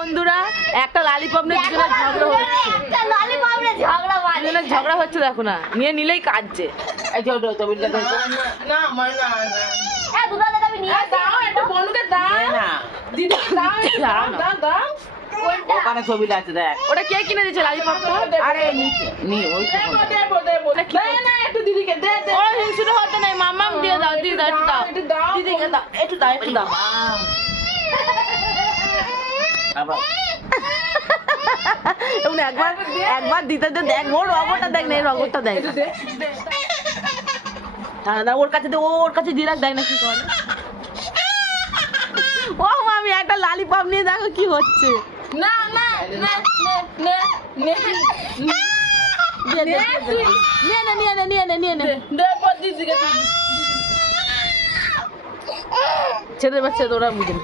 বন্ধুরা একটা লালিপপ নিয়ে দুজনের ঝগড়া হচ্ছে দেখো না, নিয়ে নিলেই কাটছে। এই ছোট তবিলটা দেখো না মানে না দাও একটু বনুকে দাও না দিদি দাও দাও দাও ওখানে ছবিটা আছে দেখ। ওটা কে কিনে দিয়েছে লালিপপটা? আরে নি ওই তো না একটু দিদিকে দে দে ও হিংসুটো হতে নাই, মাম্মাম দিয়ে দাও, দিয়ে দাও, একটু দাও, দিদিকে দাও, একটু দাও, একটু দাও। আবার এমনি একবার দিতে দে, দেখ ওর রগরটা দেখ না, এই রগরটা দেখ। হ্যাঁ ওর কাছে দে, ওর কাছে দিয়ে রাখ, দেখ না কি করে। ও মামি একটা লালিপপ নিয়ে দেখো কি হচ্ছে। না না না না নে নিয়ে দে পর দিদিকে ছেড়ে দেবে, ছেড়ে ওরা বুঝে